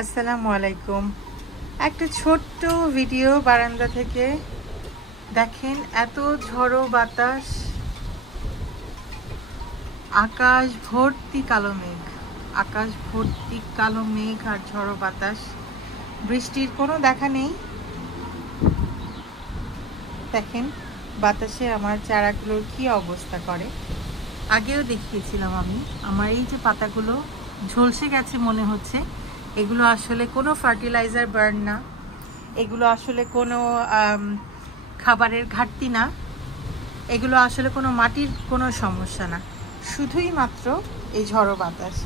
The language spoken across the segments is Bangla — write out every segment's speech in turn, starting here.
আসসালামু আলাইকুম। একটা ছোট্ট ভিডিও বারান্দা থেকে। দেখেন এত ঝড়ো বাতাস, আকাশ ভর্তি কালো মেঘ, আকাশ ভর্তি কালো মেঘ আর ঝড়ো বাতাস। বৃষ্টির কোনো দেখা নেই। দেখেন বাতাসে আমার চারাগুলোর কি অবস্থা করে। আগেও দেখিয়েছিলাম আমি, আমার এই যে পাতাগুলো ঝলসে গেছে মনে হচ্ছে, এগুলো আসলে কোনো ফার্টিলাইজার বার্ন না, এগুলো আসলে কোনো খাবারের ঘাটতি না, এগুলো আসলে কোনো মাটির কোনো সমস্যা না, শুধুই মাত্র এই ঝড়ো বাতাস।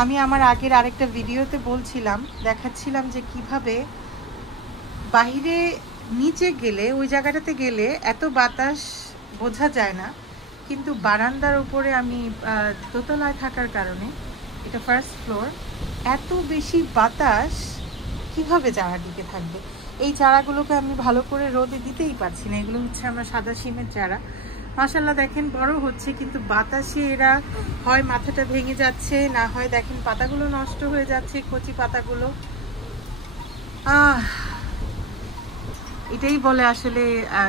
আমি আমার আগের আরেকটা ভিডিওতে বলছিলাম, দেখাচ্ছিলাম যে কিভাবে বাইরে নিচে গেলে, ওই জায়গাটাতে গেলে এত বাতাস বোঝা যায় না, কিন্তু বারান্দার উপরে আমি দোতলায় থাকার কারণে, এটা ফার্স্ট ফ্লোর, এত বেশি বাতাস কিভাবে চারাদিকে থাকবে। এই চারাগুলোকে আমি ভালো করে রোদে দিতেই পারছি না। এগুলো হচ্ছে আমার সাদা শিমের চারা। মাশাআল্লাহ দেখেন বড় হচ্ছে, কিন্তু বাতাসে এরা হয় মাথাটা ভেঙে যাচ্ছে, না হয় দেখেন পাতাগুলো নষ্ট হয়ে যাচ্ছে, কচি পাতাগুলো। এটাই বলে আসলে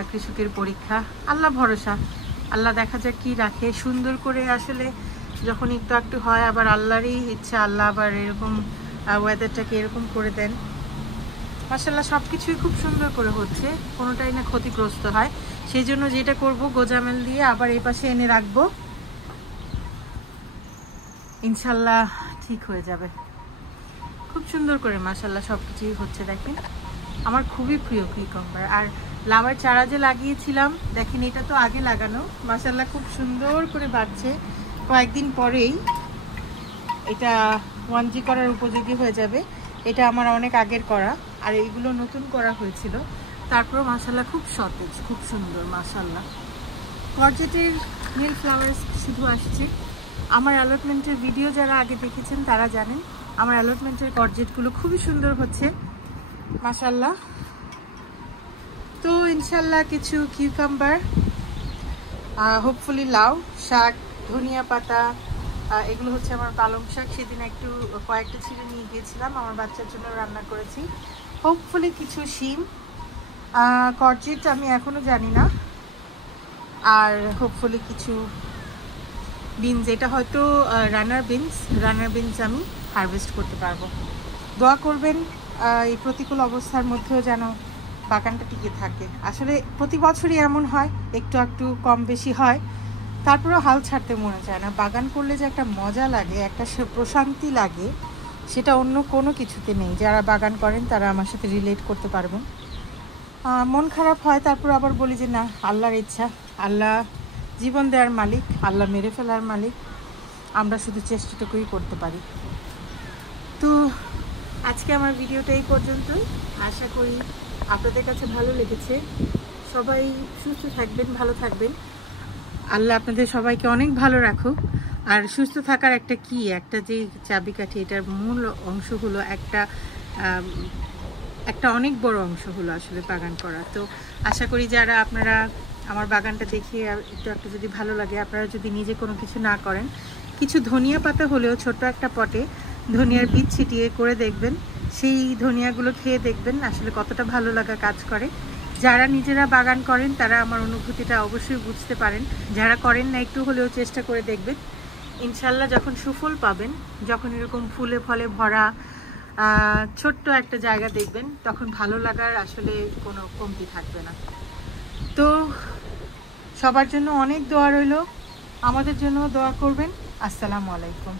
কৃষকের পরীক্ষা। আল্লাহ ভরসা, আল্লাহ দেখা যাক কি রাখে। সুন্দর করে আসলে যখন একটু একটু হয়, আবার আল্লাহরই ইচ্ছা, আল্লাহ আবার এরকম ওয়েদারটাকে এরকম করে দেন। মাশাআল্লাহ সব কিছুই খুব সুন্দর করে হচ্ছে, কোনোটাই না ক্ষতিগ্রস্ত হয়। সেই জন্য যেটা করব, গোজামেল দিয়ে আবার এই পাশে এনে রাখবো, ইনশাল্লাহ ঠিক হয়ে যাবে। খুব সুন্দর করে মাশাআল্লাহ সব কিছুই হচ্ছে। দেখেন আমার খুবই প্রিয় কিউকাম্বার। আর লাউয়ের চারা যে লাগিয়েছিলাম, দেখেন এটা তো আগে লাগানো, মাশাআল্লাহ খুব সুন্দর করে বাড়ছে। কয়েকদিন পরেই এটা 1G করার উপযোগী হয়ে যাবে। এটা আমার অনেক আগের করা, আর এইগুলো নতুন করা হয়েছিল। তারপর মাশাআল্লাহ খুব সতেজ, খুব সুন্দর মাশাআল্লাহ। কর্জেটের নীল ফ্লাওয়ার্স শুধু আসছে। আমার অ্যালটমেন্টের ভিডিও যারা আগে দেখেছেন তারা জানেন, আমার অ্যালটমেন্টের কর্জেটগুলো খুবই সুন্দর হচ্ছে মাশাআল্লাহ। তো ইনশাল্লাহ কিছু কিউকাম্বার, হোপফুলি লাউ, শাক, ধনিয়া পাতা, এগুলো হচ্ছে আমার পালং শাক। সেদিন কয়েকটা ছিঁড়ে নিয়ে গিয়েছিলাম, আমার বাচ্চার জন্য রান্না করেছি। হোপফুলি কিছু শিম, কর্জেট আমি এখনো জানি না, আর হোপফুলি কিছু বিনস। এটা হয়তো রানার বিনস আমি হারভেস্ট করতে পারবো। দোয়া করবেন এই প্রতিকূল অবস্থার মধ্যেও যেন বাগানটা টিকে থাকে। আসলে প্রতি বছরই এমন হয়, একটু একটু কম বেশি হয়, তারপরেও হাল ছাড়তে মনে চায় না। বাগান করলে যে একটা মজা লাগে, একটা প্রশান্তি লাগে, সেটা অন্য কোনো কিছুতে নেই। যারা বাগান করেন তারা আমার সাথে রিলেট করতে পারবেন। মন খারাপ হয়, তারপর আবার বলি যে না, আল্লাহর ইচ্ছা, আল্লাহ জীবন দেওয়ার মালিক, আল্লাহ মেরে ফেলার মালিক, আমরা শুধু চেষ্টাটুকুই করতে পারি। তো আজকে আমার ভিডিওটা এই পর্যন্তই। আশা করি আপনাদের কাছে ভালো লেগেছে। সবাই সুস্থ থাকবেন, ভালো থাকবেন। আল্লাহ আপনাদের সবাইকে অনেক ভালো রাখুক। আর সুস্থ থাকার একটা যে চাবিকাঠি, এটার মূল অংশ হলো একটা অনেক বড় অংশ হলো আসলে বাগান করা। তো আশা করি যারা আপনারা আমার বাগানটা দেখে একটু যদি ভালো লাগে, আপনারা যদি নিজে কোনো কিছু না করেন, কিছু ধনিয়া পাতা হলেও ছোট্ট একটা পটে ধনিয়ার বীজ ছিটিয়ে করে দেখবেন, সেই ধনিয়াগুলো খেয়ে দেখবেন আসলে কতটা ভালো লাগা কাজ করে। যারা নিজেরা বাগান করেন তারা আমার অনুভূতিটা অবশ্যই বুঝতে পারেন, যারা করেন না একটু হলেও চেষ্টা করে দেখবেন। ইনশাল্লাহ যখন সুফল পাবেন, যখন এরকম ফুলে ফলে ভরা ছোট্ট একটা জায়গা দেখবেন, তখন ভালো লাগার আসলে কোনো কমতি থাকবে না। তো সবার জন্য অনেক দোয়া রইল, আমাদের জন্য দোয়া করবেন। আসসালামু আলাইকুম।